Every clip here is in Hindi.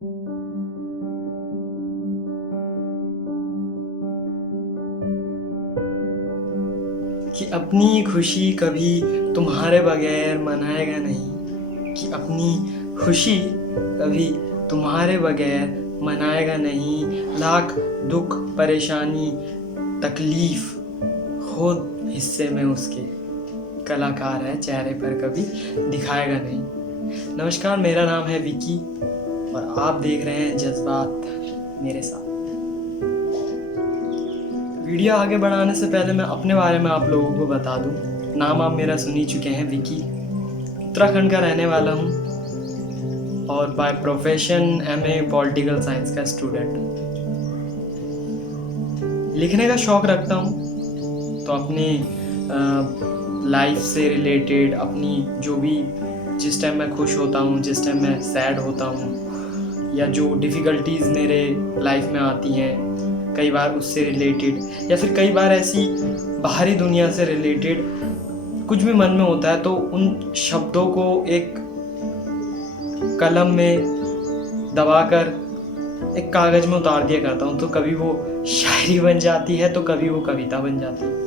कि अपनी खुशी कभी तुम्हारे बगैर मनाएगा नहीं, कि अपनी खुशी कभी तुम्हारे बगैर मनाएगा नहीं। लाख दुख परेशानी तकलीफ हो हिस्से में उसके, कलाकार है चेहरे पर कभी दिखाएगा नहीं। नमस्कार, मेरा नाम है विकी और आप देख रहे हैं जज्बात मेरे साथ। वीडियो आगे बढ़ाने से पहले मैं अपने बारे में आप लोगों को बता दूं। नाम आप मेरा सुन ही चुके हैं, विकी। उत्तराखंड का रहने वाला हूं और by profession MA political science का स्टूडेंट। लिखने का शौक रखता हूं, तो अपनी लाइफ से रिलेटेड, अपनी जो भी जिस टाइम मैं खुश होता हूं, जिस टाइम मैं सैड होता हूं, या जो डिफ़िकल्टीज़ मेरे लाइफ में आती हैं, कई बार उससे रिलेटेड, या फिर कई बार ऐसी बाहरी दुनिया से रिलेटेड कुछ भी मन में होता है, तो उन शब्दों को एक कलम में दबाकर एक कागज़ में उतार दिया करता हूँ। तो कभी वो शायरी बन जाती है, तो कभी वो कविता बन जाती है।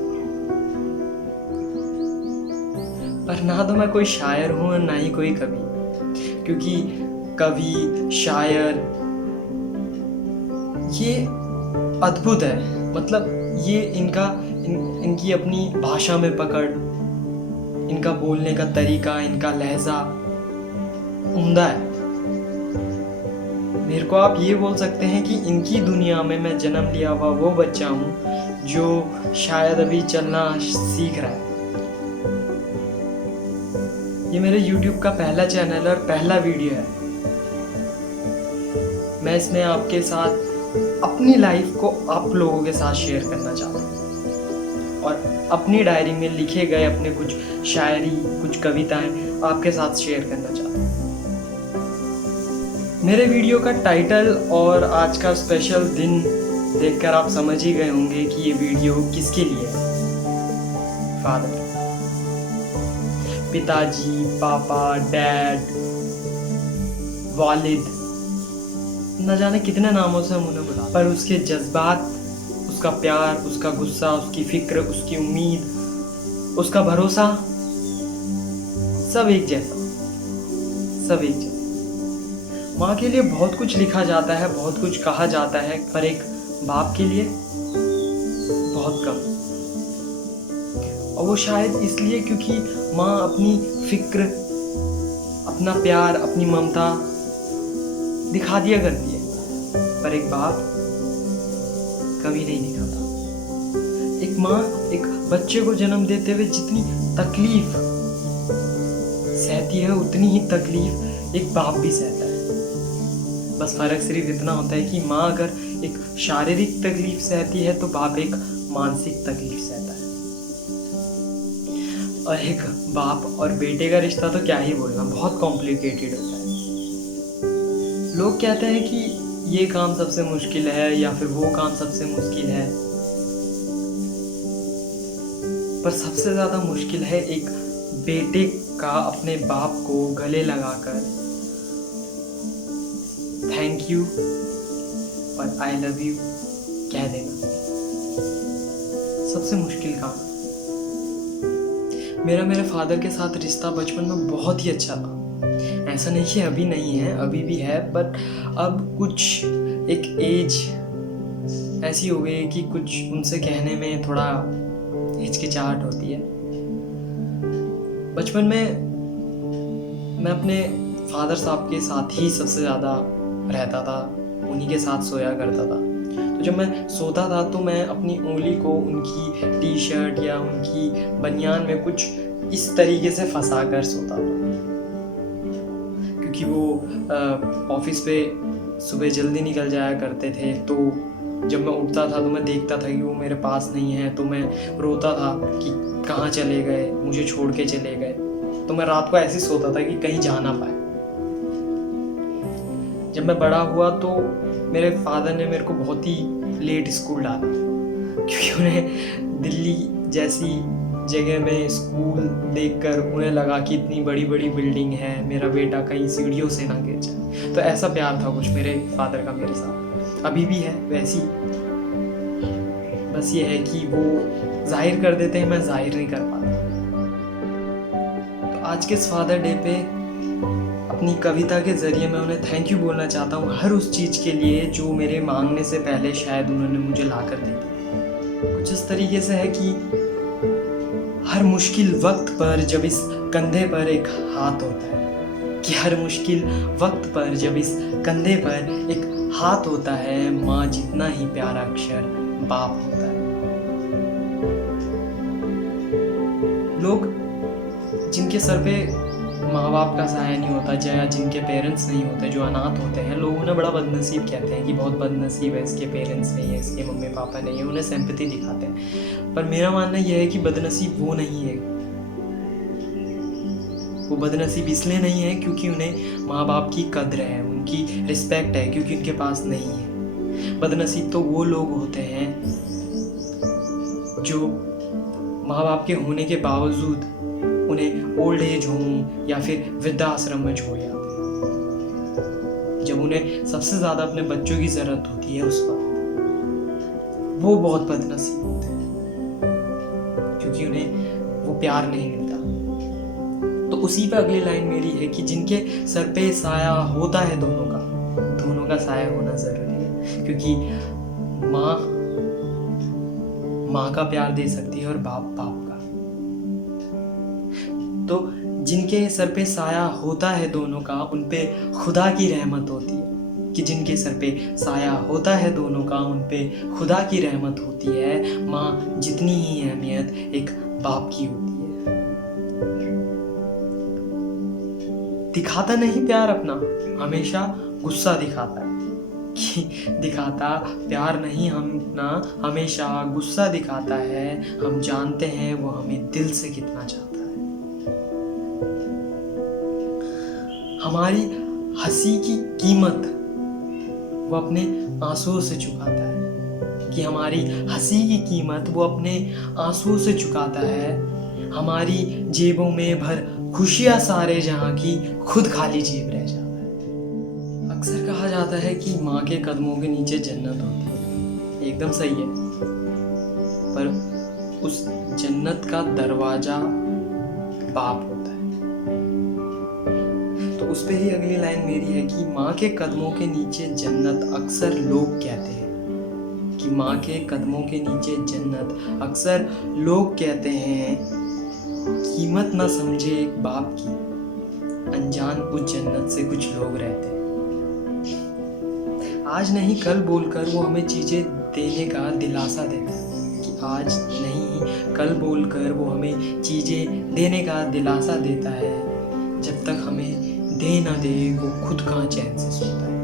पर ना तो मैं कोई शायर हूँ और ना ही कोई कवि, क्योंकि कवि शायर ये अद्भुत है। मतलब ये इनकी अपनी भाषा में पकड़, इनका बोलने का तरीका, इनका लहजा उम्दा है। मेरे को आप ये बोल सकते हैं कि इनकी दुनिया में मैं जन्म लिया हुआ वो बच्चा हूँ जो शायद अभी चलना सीख रहा है। ये मेरे YouTube का पहला चैनल और पहला वीडियो है। मैं इसमें आपके साथ अपनी लाइफ को आप लोगों के साथ शेयर करना चाहता हूँ और अपनी डायरी में लिखे गए अपने कुछ शायरी, कुछ कविताएं आपके साथ शेयर करना चाहता हूँ। मेरे वीडियो का टाइटल और आज का स्पेशल दिन देखकर आप समझ ही गए होंगे कि ये वीडियो किसके लिए है। फादर, पिताजी, पापा, डैड, वालिद, न जाने कितने नामों से हम उन्हें बुला, पर उसके जज्बात, उसका प्यार, उसका गुस्सा, उसकी फिक्र, उसकी उम्मीद, उसका भरोसा, सब एक जैसा, सब एक जैसा। माँ के लिए बहुत कुछ लिखा जाता है, बहुत कुछ कहा जाता है, पर एक बाप के लिए बहुत कम। और वो शायद इसलिए क्योंकि माँ अपनी फिक्र, अपना प्यार, अपनी ममता दिखा दिया करती है, पर एक बाप कभी नहीं दिखाता। एक माँ एक बच्चे को जन्म देते हुए जितनी तकलीफ सहती है, उतनी ही तकलीफ एक बाप भी सहता है। बस फर्क सिर्फ इतना होता है कि माँ अगर एक शारीरिक तकलीफ सहती है तो बाप एक मानसिक तकलीफ सहता है। और एक बाप और बेटे का रिश्ता तो क्या ही बोलना, बहुत कॉम्प्लिकेटेड होता है। लोग कहते हैं कि ये काम सबसे मुश्किल है या फिर वो काम सबसे मुश्किल है, पर सबसे ज़्यादा मुश्किल है एक बेटे का अपने बाप को गले लगाकर थैंक यू और आई लव यू कह देना। सबसे मुश्किल काम। मेरे फादर के साथ रिश्ता बचपन में बहुत ही अच्छा था। ऐसा नहीं कि अभी नहीं है, अभी भी है, बट अब कुछ एक एज ऐसी हो गई है कि कुछ उनसे कहने में थोड़ा हिचकिचाहट होती है। बचपन में मैं अपने फादर साहब के साथ ही सबसे ज़्यादा रहता था, उन्हीं के साथ सोया करता था। तो जब मैं सोता था तो मैं अपनी उंगली को उनकी टी शर्ट या उनकी बनियान में कुछ इस तरीके से फंसा कर सोता था, क्योंकि वो ऑफिस पे सुबह जल्दी निकल जाया करते थे। तो जब मैं उठता था तो मैं देखता था कि वो मेरे पास नहीं है, तो मैं रोता था कि कहाँ चले गए, मुझे छोड़ के चले गए। तो मैं रात को ऐसे सोता था कि कहीं जा ना पाए। जब मैं बड़ा हुआ तो मेरे फादर ने मेरे को बहुत ही लेट स्कूल डाला, क्योंकि उन्हें दिल्ली जैसी जगह में स्कूल देखकर उन्हें लगा कि इतनी बड़ी बड़ी बिल्डिंग है, मेरा बेटा कहीं सीढ़ियों से ना गिर जाए। तो ऐसा प्यार था कुछ मेरे फादर का मेरे साथ, अभी भी है वैसी। बस ये है कि वो जाहिर कर देते हैं, मैं जाहिर नहीं कर पाता। तो आज के इस फादर डे पे अपनी कविता के ज़रिए मैं उन्हें थैंक यू बोलना चाहता हूँ हर उस चीज़ के लिए जो मेरे मांगने से पहले शायद उन्होंने मुझे ला कर दी थी। कुछ इस तरीके से है कि हर मुश्किल वक्त पर जब इस कंधे पर एक हाथ होता है, कि हर मुश्किल वक्त पर जब इस कंधे पर एक हाथ होता है, माँ जितना ही प्यारा अक्षर बाप होता है। लोग जिनके सर पे माँ बाप का साया नहीं होता, या जिनके पेरेंट्स नहीं होते, जो अनाथ होते हैं, लोग उन्हें बड़ा बदनसीब कहते हैं कि बहुत बदनसीब है, इसके पेरेंट्स नहीं है, इसके मम्मी पापा नहीं है, उन्हें सिंपैथी दिखाते हैं। पर मेरा मानना यह है कि बदनसीब वो नहीं है, वो बदनसीब इसलिए नहीं है क्योंकि उन्हें माँ बाप की कद्र है, उनकी रिस्पेक्ट है, क्योंकि उनके पास नहीं है। बदनसीब तो वो लोग होते हैं जो माँ बाप के होने के बावजूद उन्हें ओल्ड एज होम या फिर वृद्धाश्रम में छोड़ जाते हैं, जब उन्हें सबसे ज़्यादा अपने बच्चों की ज़रूरत होती है। उस वक्त वो बहुत बदनसीब होते हैं क्योंकि उन्हें वो प्यार नहीं मिलता। तो उसी पे अगली लाइन मेरी है कि जिनके सर पे साया होता है, दोनों का साया होना ज़रूरी है, क्योंकि माँ का प्यार दे सकती है और बाप का। तो जिनके सर पे साया होता है दोनों का, उन पे खुदा की रहमत होती है, कि जिनके सर पे साया होता है दोनों का, उन पे खुदा की रहमत होती है। माँ जितनी ही अहमियत एक बाप की होती है। दिखाता नहीं प्यार अपना, हमेशा गुस्सा दिखाता है, कि दिखाता प्यार नहीं हम अपना, हमेशा गुस्सा दिखाता है। हम जानते हैं वो हमें दिल से कितना चाहता है। हमारी हंसी की कीमत वो अपने आंसुओं से चुकाता है, कि हमारी हंसी की कीमत वो अपने आंसुओं से चुकाता है। हमारी जेबों में भर खुशियां सारे जहां की, खुद खाली जेब रह जाता है। अक्सर कहा जाता है कि माँ के कदमों के नीचे जन्नत होती है, एकदम सही है, पर उस जन्नत का दरवाजा बाप होता है। तो उस पे ही अगली लाइन मेरी है कि माँ के कदमों के नीचे जन्नत अक्सर लोग कहते हैं, कि माँ के कदमों के नीचे जन्नत अक्सर लोग कहते हैं। कीमत ना समझे एक बाप की, अनजान उस जन्नत से कुछ लोग रहते हैं। आज नहीं कल बोलकर वो हमें चीजें देने का दिलासा देता है, कि आज नहीं कल बोलकर वो हमें चीजें देने का दिलासा देता है। जब तक हमें दे ना दे वो खुद कहाँ चैन से सोता है।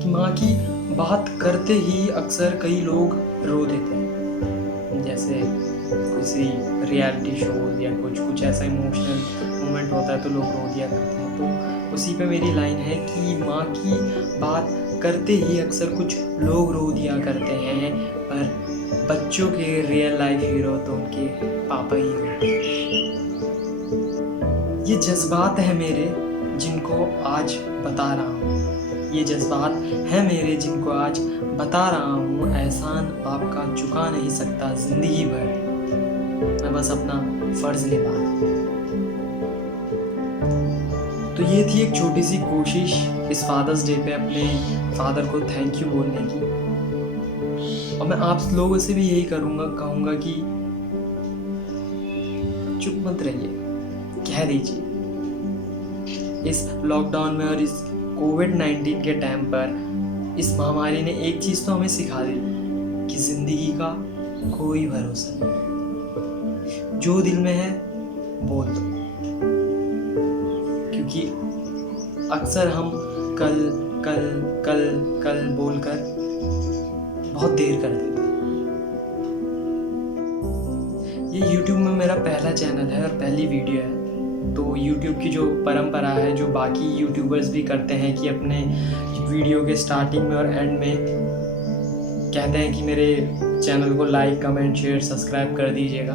कि माँ की बात करते ही अक्सर कई लोग रो देते हैं, जैसे किसी रियलिटी शो या कुछ ऐसा इमोशनल मोमेंट होता है तो लोग रो दिया करते हैं। तो उसी पे मेरी लाइन है कि माँ की बात करते ही अक्सर कुछ लोग रो दिया करते हैं, पर बच्चों के रियल लाइफ हीरो तो उनके पापा ही होते हैं। ये जज्बात है मेरे जिनको आज बता रहा हूँ, ये जज्बात है मेरे जिनको आज बता रहा हूँ। एहसान आपका चुका नहीं सकता जिंदगी भर, मैं बस अपना फर्ज निभा रहा हूँ। तो ये थी एक छोटी सी कोशिश इस फादर्स डे पे अपने फादर को थैंक यू बोलने की। और मैं आप लोगों से भी यही कहूँगा कि चुप मत रहिए, कह दीजिए। इस लॉकडाउन में और इस कोविड-19 के टाइम पर इस महामारी ने एक चीज़ तो हमें सिखा दी कि ज़िंदगी का कोई भरोसा नहीं। जो दिल में है बोल दो, क्योंकि अक्सर हम कल कल कल कल बोलकर बहुत देर कर देते हैं। ये YouTube में मेरा पहला चैनल है और पहली वीडियो है, तो YouTube की जो परंपरा है, जो बाकी यूट्यूबर्स भी करते हैं कि अपने वीडियो के स्टार्टिंग में और एंड में कहते हैं कि मेरे चैनल को लाइक कमेंट शेयर सब्सक्राइब कर दीजिएगा।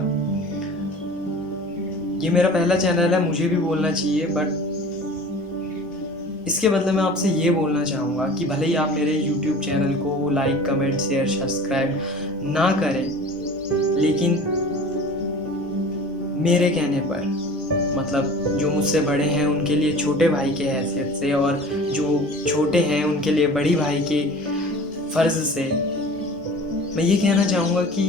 ये मेरा पहला चैनल है, मुझे भी बोलना चाहिए, बट इसके बदले मैं आपसे ये बोलना चाहूँगा कि भले ही आप मेरे YouTube चैनल को लाइक कमेंट शेयर सब्सक्राइब ना करें, लेकिन मेरे कहने पर, मतलब जो मुझसे बड़े हैं उनके लिए छोटे भाई के हैसियत से, और जो छोटे हैं उनके लिए बड़ी भाई के फ़र्ज़ से मैं ये कहना चाहूँगा कि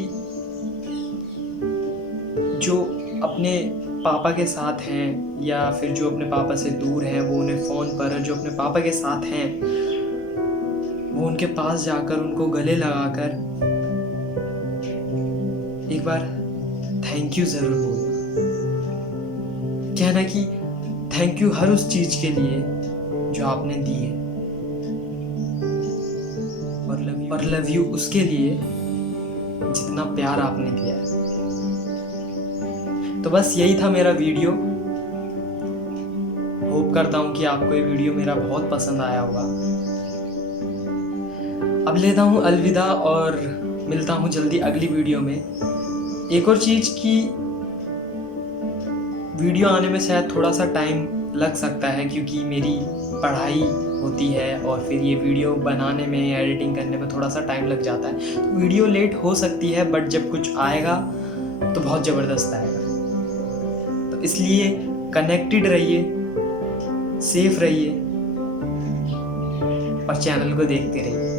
जो अपने पापा के साथ हैं या फिर जो अपने पापा से दूर हैं, वो उन्हें फ़ोन पर, जो अपने पापा के साथ हैं वो उनके पास जाकर उनको गले लगाकर एक बार थैंक यू ज़रूर बोलना। कहना कि थैंक यू हर उस चीज़ के लिए जो आपने दी है, और लव यू उसके लिए जितना प्यार आपने दिया है। तो बस यही था मेरा वीडियो। होप करता हूँ कि आपको ये वीडियो मेरा बहुत पसंद आया होगा। अब लेता हूँ अलविदा और मिलता हूँ जल्दी अगली वीडियो में। एक और चीज़ की वीडियो आने में शायद थोड़ा सा टाइम लग सकता है, क्योंकि मेरी पढ़ाई होती है और फिर ये वीडियो बनाने में, एडिटिंग करने में थोड़ा सा टाइम लग जाता है। तो वीडियो लेट हो सकती है, बट जब कुछ आएगा तो बहुत ज़बरदस्त आएगा। तो इसलिए कनेक्टेड रहिए, सेफ रहिए और चैनल को देखते रहिए।